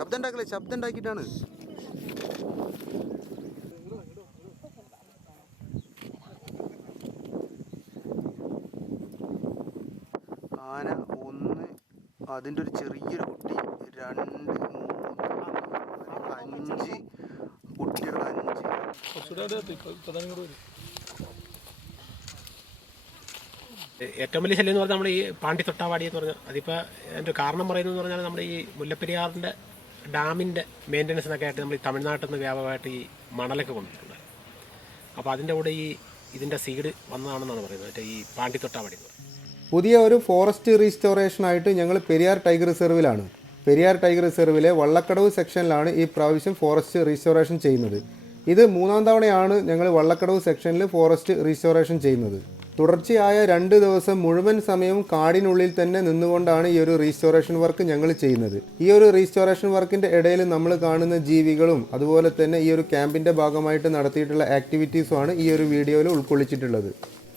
ശബ്ദം ഉണ്ടാക്കല്ലേ, ശബ്ദം ഉണ്ടാക്കിയിട്ടാണ്. ആന 1, അതിൻ്റെ ഒരു ചെറിയൊരു കുട്ടി, 2, 3, 5 കുട്ടികൾ, 5. ഏറ്റവും വലിയ ശല്യം എന്ന് പറഞ്ഞാൽ നമ്മുടെ ഈ പാണ്ടി തൊട്ടാവാടി എന്ന് പറഞ്ഞാൽ, അതിപ്പോൾ അതിൻ്റെ കാരണം പറയുന്നതെന്ന് പറഞ്ഞാൽ നമ്മുടെ ഈ മുല്ലപ്പെരിയാറിൻ്റെ ഡാമിൻ്റെ മെയിൻ്റനൻസിനൊക്കെ ആയിട്ട് നമ്മൾ ഈ തമിഴ്നാട്ടിൽ നിന്ന് വ്യാപകമായിട്ട് ഈ മണലൊക്കെ കൊണ്ടിട്ടുണ്ട്. അപ്പോൾ അതിൻ്റെ കൂടെ ഇതിൻ്റെ സീഡ് വന്നതാണെന്നാണ് പറയുന്നത്, മറ്റേ ഈ പാണ്ടി തൊട്ടാവാടി എന്ന് പറയുന്നത്. പുതിയ ഒരു ഫോറസ്റ്റ് റീസ്റ്റോറേഷനായിട്ട് ഞങ്ങൾ പെരിയാർ ടൈഗർ റിസർവിലാണ്. പെരിയാർ ടൈഗർ റിസർവിലെ വള്ളക്കടവ് സെക്ഷനിലാണ് ഈ പ്രാവശ്യം ഫോറസ്റ്റ് റീസ്റ്റോറേഷൻ ചെയ്യുന്നത്. ഇത് 3ാം തവണയാണ് ഞങ്ങൾ വള്ളക്കടവ് സെക്ഷനിൽ ഫോറസ്റ്റ് റീസ്റ്റോറേഷൻ ചെയ്യുന്നത്. തുടർച്ചയായ 2 ദിവസം മുഴുവൻ സമയവും കാടിനുള്ളിൽ തന്നെ നിന്നുകൊണ്ടാണ് ഈ ഒരു റീസ്റ്റോറേഷൻ വർക്ക് ഞങ്ങൾ ചെയ്യുന്നത്. ഈ ഒരു റീസ്റ്റോറേഷൻ വർക്കിൻ്റെ ഇടയിൽ നമ്മൾ കാണുന്ന ജീവികളും അതുപോലെ തന്നെ ഈ ഒരു ക്യാമ്പിൻ്റെ ഭാഗമായിട്ട് നടത്തിയിട്ടുള്ള ആക്ടിവിറ്റീസുമാണ് ഈ ഒരു വീഡിയോയിൽ ഉൾക്കൊള്ളിച്ചിട്ടുള്ളത്.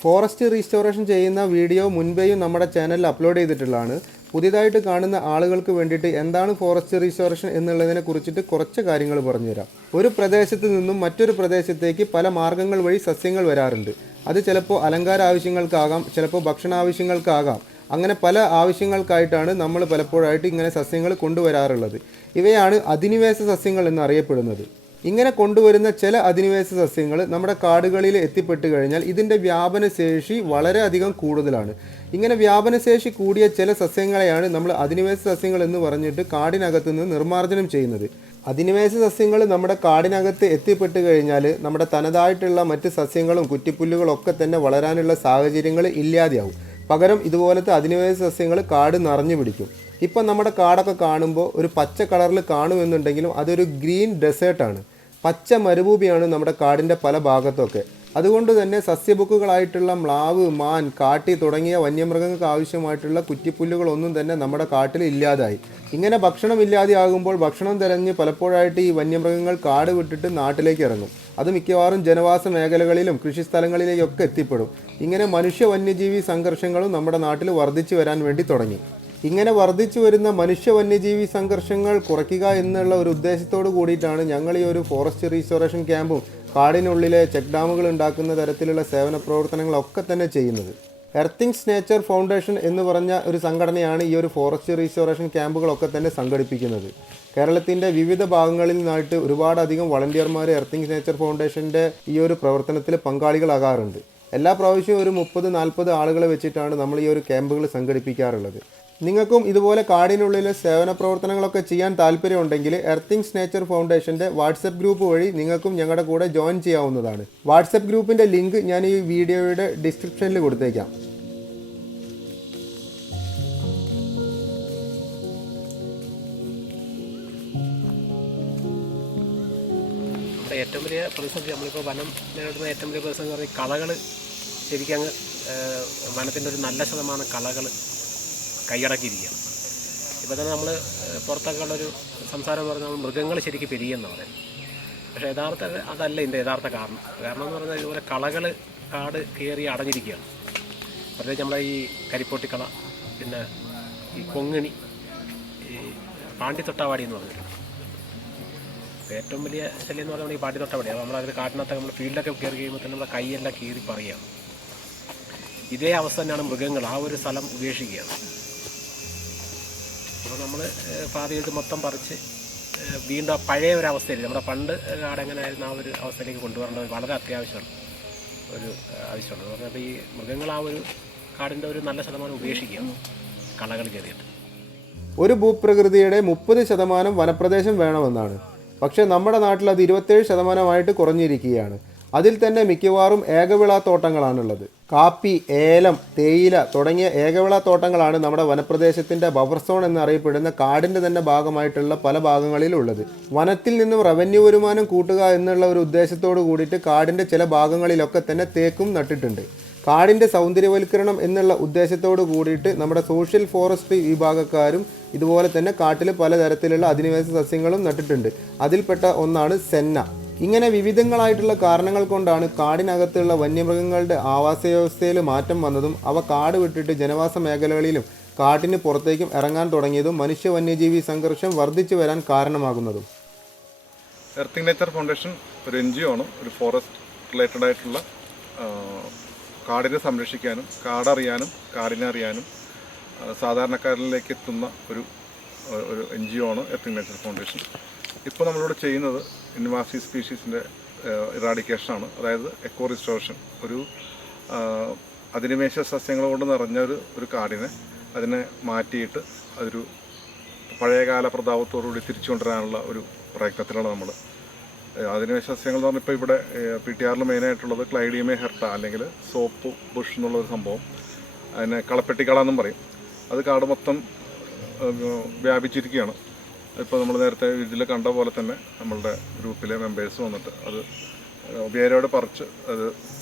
ഫോറസ്റ്റ് റീസ്റ്റോറേഷൻ ചെയ്യുന്ന വീഡിയോ മുൻപേയും നമ്മുടെ ചാനലിൽ അപ്ലോഡ് ചെയ്തിട്ടുള്ളതാണ്. പുതിയതായിട്ട് കാണുന്ന ആളുകൾക്ക് വേണ്ടിയിട്ട് എന്താണ് ഫോറസ്റ്റ് റീസ്റ്റോറേഷൻ എന്നുള്ളതിനെ കുറിച്ചിട്ട് കുറച്ച് കാര്യങ്ങൾ പറഞ്ഞുതരാം. ഒരു പ്രദേശത്ത് നിന്നും മറ്റൊരു പ്രദേശത്തേക്ക് പല മാർഗ്ഗങ്ങൾ വഴി സസ്യങ്ങൾ വരാറുണ്ട്. അത് ചിലപ്പോൾ അലങ്കാര ആവശ്യങ്ങൾക്കാകാം, ചിലപ്പോൾ ഭക്ഷണ ആവശ്യങ്ങൾക്കാകാം. അങ്ങനെ പല ആവശ്യങ്ങൾക്കായിട്ടാണ് നമ്മൾ പലപ്പോഴായിട്ട് ഇങ്ങനെ സസ്യങ്ങൾ കൊണ്ടുവരാറുള്ളത്. ഇവയാണ് അധിനിവേശ സസ്യങ്ങൾ എന്നറിയപ്പെടുന്നത്. ഇങ്ങനെ കൊണ്ടുവരുന്ന ചില അധിനിവേശ സസ്യങ്ങൾ നമ്മുടെ കാടുകളിൽ എത്തിപ്പെട്ട് കഴിഞ്ഞാൽ ഇതിൻ്റെ വ്യാപനശേഷി വളരെയധികം കൂടുതലാണ്. ഇങ്ങനെ വ്യാപനശേഷി കൂടിയ ചില സസ്യങ്ങളെയാണ് നമ്മൾ അധിനിവേശ സസ്യങ്ങൾ എന്ന് പറഞ്ഞിട്ട് കാടിനകത്ത് നിന്ന് നിർമ്മാർജ്ജനം ചെയ്യുന്നത്. അധിനിവേശ സസ്യങ്ങൾ നമ്മുടെ കാടിനകത്ത് എത്തിപ്പെട്ട് കഴിഞ്ഞാൽ നമ്മുടെ തനതായിട്ടുള്ള മറ്റ് സസ്യങ്ങളും കുറ്റിപ്പുല്ലുകളൊക്കെ തന്നെ വളരാനുള്ള സാഹചര്യങ്ങൾ ഇല്ലാതെയാവും. പകരം ഇതുപോലത്തെ അധിനിവേശ സസ്യങ്ങൾ കാട് നിറഞ്ഞു പിടിക്കും. ഇപ്പം നമ്മുടെ കാടൊക്കെ കാണുമ്പോൾ ഒരു പച്ച കളറിൽ കാണുമെന്നുണ്ടെങ്കിലും അതൊരു ഗ്രീൻ ഡെസേർട്ടാണ്, പച്ച മരുഭൂമിയാണ് നമ്മുടെ കാടിൻ്റെ പല ഭാഗത്തൊക്കെ. അതുകൊണ്ട് തന്നെ സസ്യബുക്കുകളായിട്ടുള്ള മ്ലാവ്, മാൻ, കാട്ടി തുടങ്ങിയ വന്യമൃഗങ്ങൾക്ക് ആവശ്യമായിട്ടുള്ള കുറ്റിപ്പുല്ലുകളൊന്നും തന്നെ നമ്മുടെ കാട്ടിൽ ഇല്ലാതായി. ഇങ്ങനെ ഭക്ഷണം ഇല്ലാതെയാകുമ്പോൾ ഭക്ഷണം തിരഞ്ഞ് പലപ്പോഴായിട്ട് ഈ വന്യമൃഗങ്ങൾ കാട് വിട്ടിട്ട് നാട്ടിലേക്ക് ഇറങ്ങും. അത് മിക്കവാറും ജനവാസ മേഖലകളിലും കൃഷിസ്ഥലങ്ങളിലേക്കൊക്കെ എത്തിപ്പെടും. ഇങ്ങനെ മനുഷ്യ വന്യജീവി സംഘർഷങ്ങളും നമ്മുടെ നാട്ടിൽ വർദ്ധിച്ചു വരാൻ വേണ്ടി തുടങ്ങി. ഇങ്ങനെ വർദ്ധിച്ചു വരുന്ന മനുഷ്യ വന്യജീവി സംഘർഷങ്ങൾ കുറയ്ക്കുക എന്നുള്ള ഒരു ഉദ്ദേശത്തോടു കൂടിയിട്ടാണ് ഞങ്ങൾ ഈ ഒരു ഫോറസ്റ്റ് റീസ്റ്റോറേഷൻ ക്യാമ്പും കാടിനുള്ളിലെ ചെക്ക് ഡാമുകൾ ഉണ്ടാക്കുന്ന തരത്തിലുള്ള സേവന പ്രവർത്തനങ്ങളൊക്കെ തന്നെ ചെയ്യുന്നത്. എർത്തിങ്സ് നേച്ചർ ഫൗണ്ടേഷൻ എന്ന് പറഞ്ഞ ഒരു സംഘടനയാണ് ഈ ഒരു ഫോറസ്റ്റ് റീസ്റ്റോറേഷൻ ക്യാമ്പുകളൊക്കെ തന്നെ സംഘടിപ്പിക്കുന്നത്. കേരളത്തിൻ്റെ വിവിധ ഭാഗങ്ങളിൽ നിന്നായിട്ട് ഒരുപാടധികം വളണ്ടിയർമാർ എർത്തിങ്സ് നേച്ചർ ഫൗണ്ടേഷൻ്റെ ഈ ഒരു പ്രവർത്തനത്തിൽ പങ്കാളികളാകാറുണ്ട്. എല്ലാ പ്രാവശ്യവും ഒരു 30-40 ആളുകളെ വെച്ചിട്ടാണ് നമ്മൾ ഈ ഒരു ക്യാമ്പുകൾ സംഘടിപ്പിക്കാറുള്ളത്. നിങ്ങൾക്കും ഇതുപോലെ കാടിനുള്ളിലെ സേവന പ്രവർത്തനങ്ങളൊക്കെ ചെയ്യാൻ താല്പര്യമുണ്ടെങ്കിൽ എർത്തിങ്സ് നേച്ചർ ഫൗണ്ടേഷൻ്റെ വാട്സപ്പ് ഗ്രൂപ്പ് വഴി നിങ്ങൾക്കും ഞങ്ങളുടെ കൂടെ ജോയിൻ ചെയ്യാവുന്നതാണ്. വാട്സപ്പ് ഗ്രൂപ്പിൻ്റെ ലിങ്ക് ഞാൻ ഈ വീഡിയോയുടെ ഡിസ്ക്രിപ്ഷനിൽ കൊടുത്തേക്കാം. നമ്മുടെ ഏറ്റവും വലിയ പ്രതിസന്ധി, നമ്മളിപ്പോൾ വനം നേരിടുന്ന ഏറ്റവും വലിയ പ്രതിസന്ധി എന്ന് പറഞ്ഞാൽ കളകൾ. ശരിക്കും അങ്ങ് വനത്തിൻ്റെ ഒരു നല്ല ശതമാനം കളകൾ കൈയടക്കിയിരിക്കുകയാണ്. ഇപ്പോൾ തന്നെ നമ്മൾ പുറത്തൊക്കെ ഉള്ളൊരു സംസാരം എന്ന് പറഞ്ഞാൽ മൃഗങ്ങൾ ശരിക്കും പെരുകിയെന്ന് പറയുന്നത്. പക്ഷേ അതല്ല ഇതിൻ്റെ യഥാർത്ഥ കാരണം എന്ന് പറഞ്ഞാൽ ഇതുപോലെ കളകൾ കാട് കയറി അടഞ്ഞിരിക്കുകയാണ്. പ്രത്യേകിച്ച് നമ്മളെ ഈ കരിപ്പോട്ടിക്കള, പിന്നെ ഈ കൊങ്ങിണി, ഈ പാണ്ടിത്തൊട്ടാവാടി എന്ന് പറഞ്ഞിട്ടുണ്ട്. ഏറ്റവും വലിയ ശല്യം എന്ന് പറഞ്ഞാൽ ഈ പാണ്ടിത്തൊട്ടാവാടി. അത് നമ്മളതിൽ കാട്ടിനകത്ത് നമ്മൾ ഫീൽഡൊക്കെ കയറി കഴിയുമ്പോൾ തന്നെ നമ്മുടെ കൈയെല്ലാം കീറി പറയുകയാണ്. ഇതേ അവസ്ഥ തന്നെയാണ് മൃഗങ്ങൾ ആ ഒരു സ്ഥലം ഉപേക്ഷിക്കുകയാണ്. അപ്പോൾ നമ്മൾ ഭാവിയിൽ മൊത്തം പറിച്ച് വീണ്ടും പഴയ ഒരു അവസ്ഥയിൽ നമ്മുടെ പണ്ട് കാടെങ്ങനെയായിരുന്നു ആ ഒരു അവസ്ഥയിലേക്ക് കൊണ്ടുവരേണ്ടത് വളരെ അത്യാവശ്യമാണ്, ഒരു ആവശ്യമുണ്ട്. എന്ന് പറഞ്ഞാൽ ഈ മൃഗങ്ങൾ ആ ഒരു കാടിൻ്റെ ഒരു നല്ല ശതമാനം ഉപേക്ഷിക്കുകയാണ് കളകൾ കയറിയിട്ട്. ഒരു ഭൂപ്രകൃതിയുടെ 30% വനപ്രദേശം വേണമെന്നാണ്. പക്ഷേ നമ്മുടെ നാട്ടിൽ അത് 27% കുറഞ്ഞിരിക്കുകയാണ്. അതിൽ തന്നെ മിക്കവാറും ഏകവിള തോട്ടങ്ങളാണുള്ളത്. കാപ്പി, ഏലം, തേയില തുടങ്ങിയ ഏകവിള തോട്ടങ്ങളാണ് നമ്മുടെ വനപ്രദേശത്തിൻ്റെ ബഫർ സോൺ എന്നറിയപ്പെടുന്ന കാടിൻ്റെ തന്നെ ഭാഗമായിട്ടുള്ള പല ഭാഗങ്ങളിലുള്ളത്. വനത്തിൽ നിന്നും റവന്യൂ വരുമാനം കൂട്ടുക എന്നുള്ള ഒരു ഉദ്ദേശത്തോട് കൂടിയിട്ട് കാടിൻ്റെ ചില ഭാഗങ്ങളിലൊക്കെ തന്നെ തേക്കും നട്ടിട്ടുണ്ട്. കാടിൻ്റെ സൗന്ദര്യവൽക്കരണം എന്നുള്ള ഉദ്ദേശത്തോട് കൂടിയിട്ട് നമ്മുടെ സോഷ്യൽ ഫോറസ്ട്രി വിഭാഗക്കാരും ഇതുപോലെ തന്നെ കാട്ടിൽ പലതരത്തിലുള്ള അധിനിവേശ സസ്യങ്ങളും നട്ടിട്ടുണ്ട്. അതിൽപ്പെട്ട ഒന്നാണ് സെന്ന. ഇങ്ങനെ വിവിധങ്ങളായിട്ടുള്ള കാരണങ്ങൾ കൊണ്ടാണ് കാടിനകത്തുള്ള വന്യമൃഗങ്ങളുടെ ആവാസ വ്യവസ്ഥയിൽ മാറ്റം വന്നതും അവ കാട് വിട്ടിട്ട് ജനവാസ മേഖലകളിലും കാട്ടിന് പുറത്തേക്കും ഇറങ്ങാൻ തുടങ്ങിയതും മനുഷ്യ വന്യജീവി സംഘർഷം വർദ്ധിച്ചു വരാൻ കാരണമാകുന്നതും. എർത്തിങ് നേച്ചർ ഫൗണ്ടേഷൻ ഒരു NGO ആണ്. ഒരു ഫോറസ്റ്റ് റിലേറ്റഡ് ആയിട്ടുള്ള കാടിനെ സംരക്ഷിക്കാനും കാടറിയാനും കാടിനെ അറിയാനും സാധാരണക്കാരിലേക്ക് എത്തുന്ന ഒരു NGO ആണ് എർത്തിങ് നേച്ചർ ഫൗണ്ടേഷൻ. ഇപ്പോൾ നമ്മളിവിടെ ചെയ്യുന്നത് ഇൻവാസീവ് സ്പീഷീസിൻ്റെ ഇറാഡിക്കേഷനാണ്. അതായത് എക്കോ റിസ്റ്റോറേഷൻ. ഒരു അധിനിവേശ സസ്യങ്ങൾ കൊണ്ട് നിറഞ്ഞ ഒരു കാടിനെ അതിനെ മാറ്റിയിട്ട് അതൊരു പഴയകാല പ്രതാപത്തോടുകൂടി തിരിച്ചു കൊണ്ടുവരാനുള്ള ഒരു പ്രയത്നത്തിലാണ് നമ്മൾ. അധിനിവേശ സസ്യങ്ങൾ എന്ന് പറഞ്ഞാൽ ഇപ്പോൾ ഇവിടെ PTR മെയിനായിട്ടുള്ളത് ക്ലൈഡിയമേ ഹെർട്ട അല്ലെങ്കിൽ സോപ്പ് ബുഷ് എന്നുള്ളൊരു സംഭവം. അതിനെ കളപ്പെട്ടിക്കള എന്നും പറയും. അത് കാട് മൊത്തം വ്യാപിച്ചിരിക്കുകയാണ്. ഇപ്പോൾ നമ്മൾ നേരത്തെ ഇതിൽ കണ്ട പോലെ തന്നെ നമ്മളുടെ ഗ്രൂപ്പിലെ മെമ്പേഴ്സ് വന്നിട്ട് അത് വേരോടെ പറിച്ച്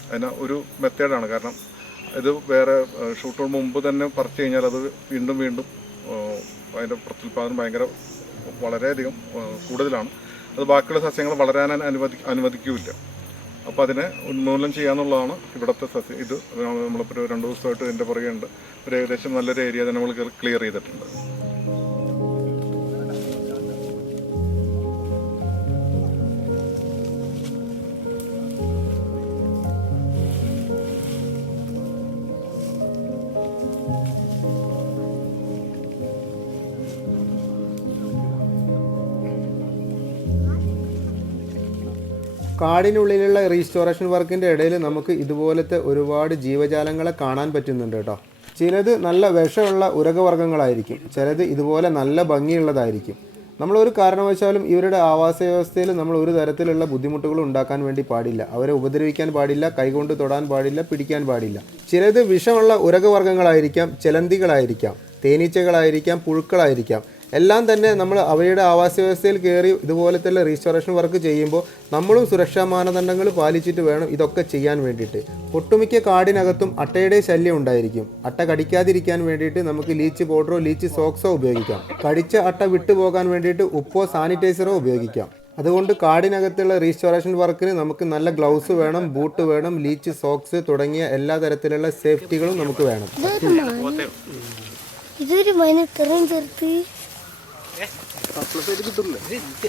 അതിന് ഒരു മെത്തേഡാണ്. കാരണം ഇത് വേറെ ഷൂട്ടിന് മുമ്പ് തന്നെ പറിച്ചു കഴിഞ്ഞാൽ അത് വീണ്ടും വീണ്ടും അതിൻ്റെ പ്രത്യുൽപാദനം വളരെയധികം കൂടുതലാണ്. അത് ബാക്കിയുള്ള സസ്യങ്ങൾ വളരാൻ അനുവദിക്കില്ല. അപ്പോൾ അതിനെ ഉന്മൂലനം ചെയ്യാന്നുള്ളതാണ് ഇവിടുത്തെ സസ്യം. ഇത് നമ്മളിപ്പോൾ ഒരു 2 ദിവസമായിട്ട് ഇതിൻ്റെ പുറകെ ഉണ്ട്. ഒരു ഏകദേശം നല്ലൊരു ഏരിയ തന്നെ നമ്മൾ ക്ലിയർ ചെയ്തിട്ടുണ്ട്. കാടിനുള്ളിലുള്ള റീസ്റ്റോറേഷൻ വർക്കിൻ്റെ ഇടയിൽ നമുക്ക് ഇതുപോലത്തെ ഒരുപാട് ജീവജാലങ്ങളെ കാണാൻ പറ്റുന്നുണ്ട് കേട്ടോ. ചിലത് നല്ല വിഷമുള്ള ഉരകവർഗ്ഗങ്ങളായിരിക്കും, ചിലത് ഇതുപോലെ നല്ല ഭംഗിയുള്ളതായിരിക്കും. നമ്മളൊരു കാരണവശാലും ഇവരുടെ ആവാസ വ്യവസ്ഥയിൽ നമ്മൾ ഒരു തരത്തിലുള്ള ബുദ്ധിമുട്ടുകളും ഉണ്ടാക്കാൻ വേണ്ടി പാടില്ല. അവരെ ഉപദ്രവിക്കാൻ പാടില്ല, കൈകൊണ്ട് തൊടാൻ പാടില്ല, പിടിക്കാൻ പാടില്ല. ചിലത് വിഷമുള്ള ഉരകവർഗ്ഗങ്ങളായിരിക്കാം, ചിലന്തികളായിരിക്കാം, തേനീച്ചകളായിരിക്കാം, പുഴുക്കളായിരിക്കാം. എല്ലാം തന്നെ നമ്മൾ അവയുടെ ആവാസ വ്യവസ്ഥയിൽ കയറി ഇതുപോലത്തെ റീസ്റ്റോറേഷൻ വർക്ക് ചെയ്യുമ്പോൾ നമ്മളും സുരക്ഷാ മാനദണ്ഡങ്ങൾ പാലിച്ചിട്ട് വേണം ഇതൊക്കെ ചെയ്യാൻ വേണ്ടിയിട്ട്. ഒട്ടുമിക്ക കാടിനകത്തും അട്ടയുടെ ശല്യം ഉണ്ടായിരിക്കും. അട്ട കടിക്കാതിരിക്കാൻ വേണ്ടിയിട്ട് നമുക്ക് ലീച്ച് പൗഡറോ ലീച്ച് സോക്സോ ഉപയോഗിക്കാം. കടിച്ച അട്ട വിട്ടുപോകാൻ വേണ്ടിയിട്ട് ഉപ്പോ സാനിറ്റൈസറോ ഉപയോഗിക്കാം. അതുകൊണ്ട് കാടിനകത്തുള്ള റീസ്റ്റോറേഷൻ വർക്കിന് നമുക്ക് നല്ല ഗ്ലൗസ് വേണം, ബൂട്ട് വേണം, ലീച്ച് സോക്സ് തുടങ്ങിയ എല്ലാ തരത്തിലുള്ള സേഫ്റ്റികളും നമുക്ക് വേണം. ഇതൊരു മൈനത്തരം ചേർത്ത്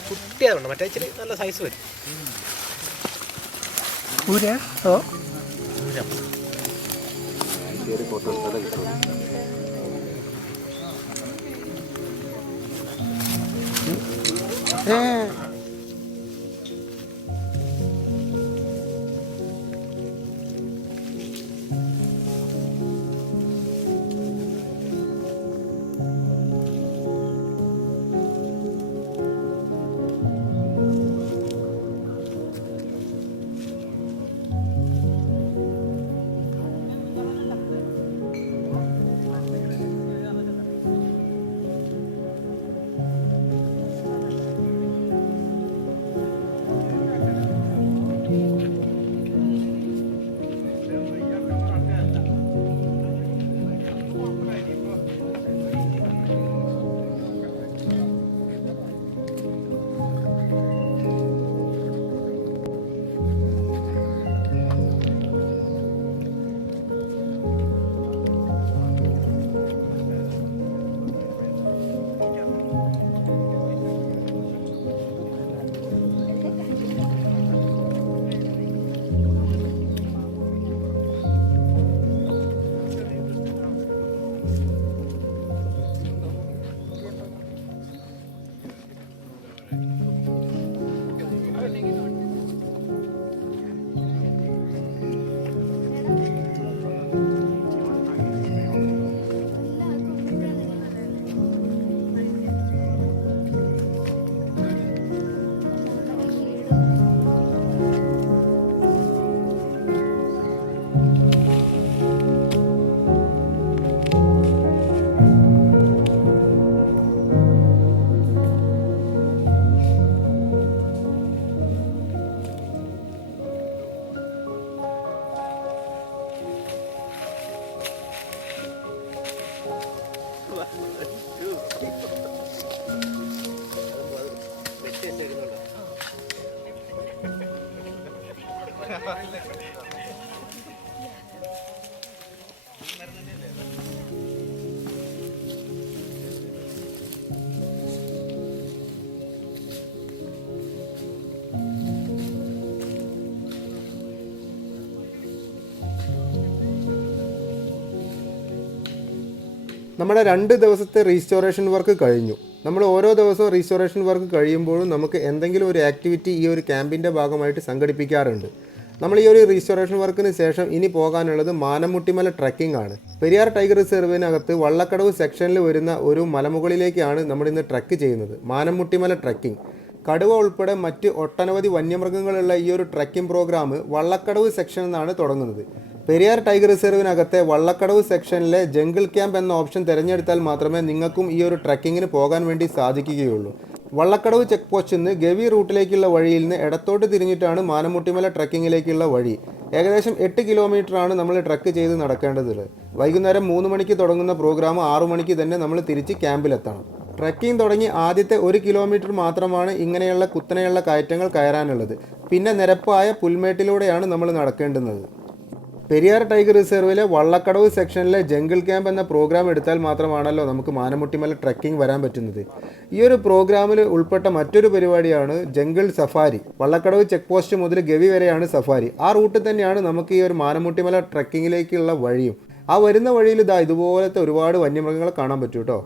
കുട്ടിയാറുണ്ട്. മറ്റേ ഇച്ചിരി നല്ല സൈസ് വരും. നമ്മുടെ 2 ദിവസത്തെ റീസ്റ്റോറേഷൻ വർക്ക് കഴിഞ്ഞു. നമ്മൾ ഓരോ ദിവസവും റീസ്റ്റോറേഷൻ വർക്ക് കഴിയുമ്പോഴും നമുക്ക് എന്തെങ്കിലും ഒരു ആക്ടിവിറ്റി ഈ ഒരു ക്യാമ്പിൻ്റെ ഭാഗമായിട്ട് സംഘടിപ്പിക്കാറുണ്ട്. നമ്മൾ ഈ ഒരു റീസ്റ്റോറേഷൻ വർക്കിന് ശേഷം ഇനി പോകാനുള്ളത് മാനമുട്ടിമല ട്രക്കിംഗ് ആണ്. പെരിയാർ ടൈഗർ റിസർവിനകത്ത് വള്ളക്കടവ് സെക്ഷനിൽ വരുന്ന ഒരു മലമുകളിലേക്കാണ് നമ്മൾ ഇന്ന് ട്രക്ക് ചെയ്യുന്നത്. മാനമുട്ടിമല ട്രക്കിംഗ്. കടുവ ഉൾപ്പെടെ മറ്റ് ഒട്ടനവധി വന്യമൃഗങ്ങളുള്ള ഈ ഒരു ട്രക്കിംഗ് പ്രോഗ്രാം വള്ളക്കടവ് സെക്ഷനിൽ നിന്നാണ് തുടങ്ങുന്നത്. പെരിയാർ ടൈഗർ റിസർവിനകത്തെ വള്ളക്കടവ് സെക്ഷനിലെ ജംഗിൾ ക്യാമ്പ് എന്ന ഓപ്ഷൻ തിരഞ്ഞെടുത്താൽ മാത്രമേ നിങ്ങൾക്കും ഈ ഒരു ട്രക്കിങ്ങിന് പോകാൻ വേണ്ടി സാധിക്കുകയുള്ളൂ. വള്ളക്കടവ് ചെക്ക് പോസ്റ്റിൽ നിന്ന് ഗവി റൂട്ടിലേക്കുള്ള വഴിയിൽ നിന്ന് ഇടത്തോട്ട് തിരിഞ്ഞിട്ടാണ് മാനമുട്ടിമല ട്രക്കിങ്ങിലേക്കുള്ള വഴി. ഏകദേശം 8 കിലോമീറ്ററാണ് നമ്മൾ ട്രക്ക് ചെയ്ത് നടക്കേണ്ടതുള്ളത്. വൈകുന്നേരം 3 മണിക്ക് തുടങ്ങുന്ന പ്രോഗ്രാം 6 മണിക്ക് തന്നെ നമ്മൾ തിരിച്ച് ക്യാമ്പിലെത്തണം. ട്രക്കിംഗ് തുടങ്ങി ആദ്യത്തെ 1 കിലോമീറ്റർ മാത്രമാണ് ഇങ്ങനെയുള്ള കുത്തനെയുള്ള കയറ്റങ്ങൾ കയറാനുള്ളത്. പിന്നെ നിരപ്പായ പുൽമേട്ടിലൂടെയാണ് നമ്മൾ നടക്കേണ്ടുന്നത്. പെരിയാർ ടൈഗർ റിസർവിലെ വള്ളക്കടവ് സെക്ഷനിലെ ജംഗിൾ ക്യാമ്പ് എന്ന പ്രോഗ്രാം എടുത്താൽ മാത്രമാണല്ലോ നമുക്ക് മാനമുട്ടിമല ട്രക്കിംഗ് വരാൻ പറ്റുന്നത്. ഈ ഒരു പ്രോഗ്രാമിൽ ഉൾപ്പെട്ട മറ്റൊരു പരിപാടിയാണ് jungle safari. Vallakkadavu check post മുതൽ ഗവി വരെയാണ് സഫാരി. ആ റൂട്ടിൽ തന്നെയാണ് നമുക്ക് ഈ ഒരു മാനമുട്ടിമല ട്രക്കിങ്ങിലേക്കുള്ള വഴിയും. ആ വരുന്ന വഴിയിൽ ഇതുപോലത്തെ ഒരുപാട് വന്യമൃഗങ്ങളെ കാണാൻ പറ്റും കേട്ടോ.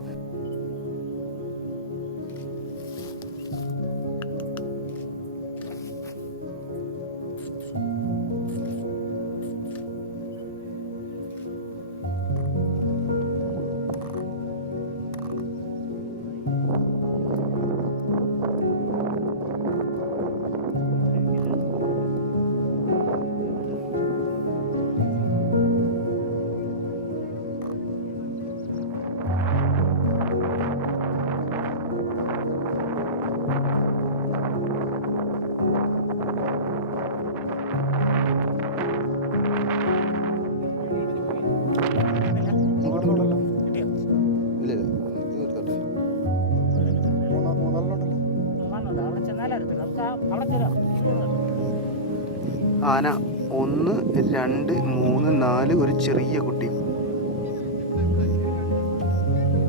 ആന 1, 2, 3, 4 ഒരു ചെറിയ കുട്ടി.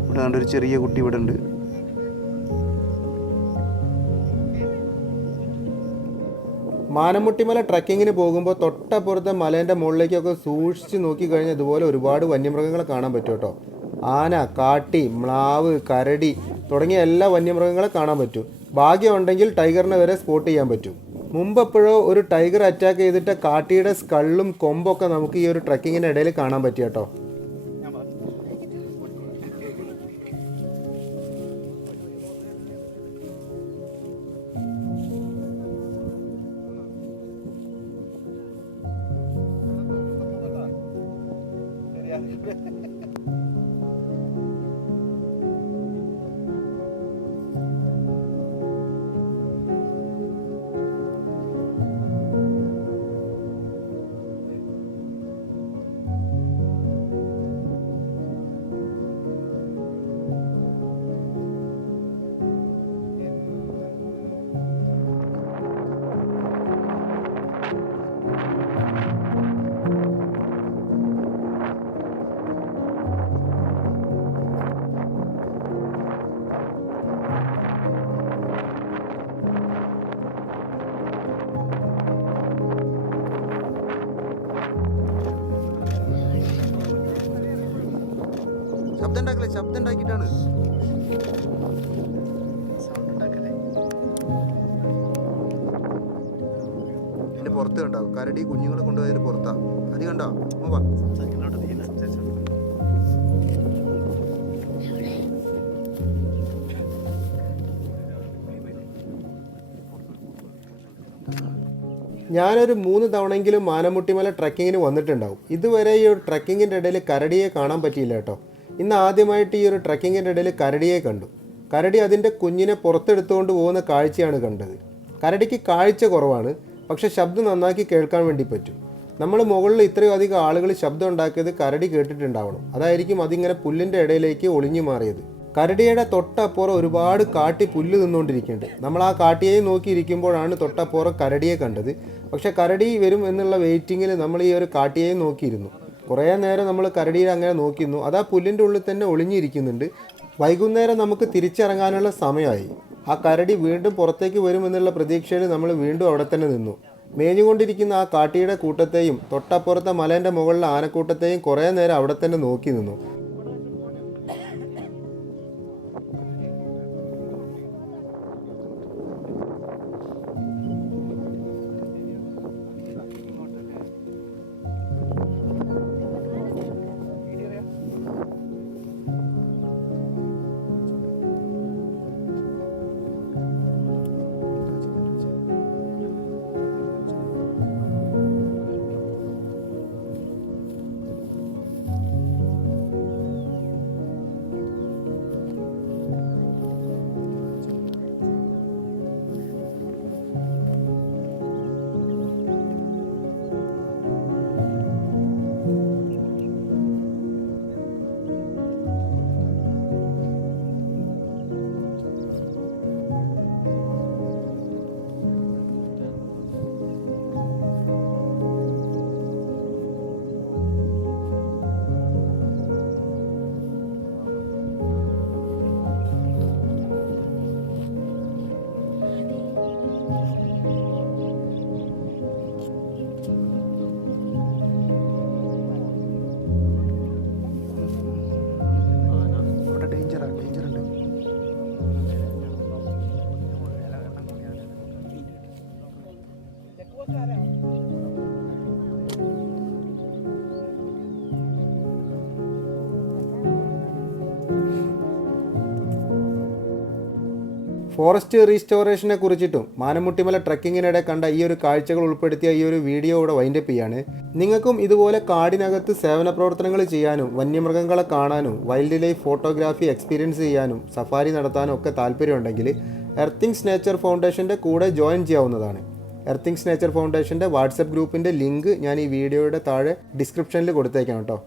ഇവിടെ ഉണ്ട് ഒരു ചെറിയ കുട്ടി ഇവിടെ ഉണ്ട്. മാനമുട്ടിമല ട്രക്കിങ്ങിന് പോകുമ്പോൾ തൊട്ടപ്പുറത്തെ മലേൻ്റെ മുകളിലേക്കൊക്കെ സൂക്ഷിച്ച് നോക്കിക്കഴിഞ്ഞാൽ ഇതുപോലെ ഒരുപാട് വന്യമൃഗങ്ങളെ കാണാൻ പറ്റും കേട്ടോ. ആന, കാട്ടി, മ്ലാവ്, കരടി തുടങ്ങിയ എല്ലാ വന്യമൃഗങ്ങളെ കാണാൻ പറ്റും. ഭാഗ്യമുണ്ടെങ്കിൽ ടൈഗറിനെ വരെ സ്പോട്ട് ചെയ്യാൻ പറ്റും. മുമ്പ് എപ്പോഴോ ഒരു ടൈഗർ അറ്റാക്ക് ചെയ്തിട്ട് കാട്ടിയുടെ സ്കള്ളും കൊമ്പൊക്കെ നമുക്ക് ഈ ഒരു ട്രക്കിങ്ങിൻ്റെ ഇടയിൽ കാണാൻ പറ്റും കേട്ടോ. ശബ്ദം ഉണ്ടാക്കിയിട്ടാണ്. ഇതിന്റെ പുറത്ത് കണ്ടോ കരടി കുഞ്ഞുങ്ങളെ കൊണ്ടുപോയതിന് പുറത്താ. അത് കണ്ടോ? ഞാനൊരു 3 തവണയെങ്കിലും മാനമുട്ടിമല ട്രക്കിങ്ങിന് വന്നിട്ടുണ്ടാവും. ഇതുവരെ ഈ ഒരു ട്രക്കിങ്ങിൻ്റെ ഇടയിൽ കരടിയെ കാണാൻ പറ്റിയില്ല കേട്ടോ. ഇന്ന് ആദ്യമായിട്ട് ഈ ഒരു ട്രക്കിങ്ങിൻ്റെ ഇടയിൽ കരടിയെ കണ്ടു. കരടി അതിൻ്റെ കുഞ്ഞിനെ പുറത്തെടുത്തുകൊണ്ട് പോകുന്ന കാഴ്ചയാണ് കണ്ടത്. കരടിക്ക് കാഴ്ച കുറവാണ്, പക്ഷെ ശബ്ദം നന്നാക്കി കേൾക്കാൻ വേണ്ടി പറ്റും. നമ്മൾ മുകളിൽ ഇത്രയും അധികം ആളുകൾ ശബ്ദം ഉണ്ടാക്കിയത് കരടി കേട്ടിട്ടുണ്ടാവണം. അതായിരിക്കും അതിങ്ങനെ പുല്ലിൻ്റെ ഇടയിലേക്ക് ഒളിഞ്ഞു മാറിയത്. കരടിയുടെ തൊട്ടപ്പുറം ഒരുപാട് കാട്ടി പുല്ല് തിന്നുകൊണ്ടിരിക്കുന്നുണ്ട്. നമ്മൾ ആ കാട്ടിയെയും നോക്കിയിരിക്കുമ്പോഴാണ് തൊട്ടപ്പുറം കരടിയെ കണ്ടത്. പക്ഷേ കരടി വരും എന്നുള്ള വെയിറ്റിങ്ങിൽ നമ്മൾ ഈ ഒരു കാട്ടിയെയും നോക്കിയിരുന്നു. കുറേ നേരം നമ്മൾ കരടിയെ അങ്ങനെ നോക്കിയിരുന്നു. അത് ആ പുല്ലിൻ്റെ ഉള്ളിൽ തന്നെ ഒളിഞ്ഞിരിക്കുന്നുണ്ട്. വൈകുന്നേരം നമുക്ക് തിരിച്ചിറങ്ങാനുള്ള സമയമായി. ആ കരടി വീണ്ടും പുറത്തേക്ക് വരുമെന്നുള്ള പ്രതീക്ഷയിൽ നമ്മൾ വീണ്ടും അവിടെ തന്നെ നിന്നു. മേഞ്ഞുകൊണ്ടിരിക്കുന്ന ആ കാട്ടിയുടെ കൂട്ടത്തെയും തൊട്ടപ്പുറത്തെ മലേൻ്റെ മുകളിലെ ആനക്കൂട്ടത്തെയും കുറേ നേരം അവിടെ തന്നെ നോക്കി നിന്നു. ഫോറസ്റ്റ് റീസ്റ്റോറേഷനെ കുറിച്ചിട്ടും മാനമുട്ടിമല ട്രക്കിങ്ങിനിടെ കണ്ട ഈ ഒരു കാഴ്ചകൾ ഉൾപ്പെടുത്തിയ ഈ ഒരു വീഡിയോ ഇവിടെ വൈൻഡപ്പ് ചെയ്യാണ്. നിങ്ങൾക്കും ഇതുപോലെ കാടിനകത്ത് സേവന പ്രവർത്തനങ്ങൾ ചെയ്യാനും വന്യമൃഗങ്ങളെ കാണാനും വൈൽഡ് ലൈഫ് ഫോട്ടോഗ്രാഫി എക്സ്പീരിയൻസ് ചെയ്യാനും സഫാരി നടത്താനും ഒക്കെ താല്പര്യമുണ്ടെങ്കിൽ എർത്തിങ്സ് നേച്ചർ ഫൗണ്ടേഷൻ്റെ കൂടെ ജോയിൻ ചെയ്യാവുന്നതാണ്. എർത്തിങ്സ് നേച്ചർ ഫൗണ്ടേഷൻ്റെ വാട്സപ്പ് ഗ്രൂപ്പിൻ്റെ ലിങ്ക് ഞാൻ ഈ വീഡിയോയുടെ താഴെ ഡിസ്ക്രിപ്ഷനിൽ കൊടുത്തേക്കാം കേട്ടോ.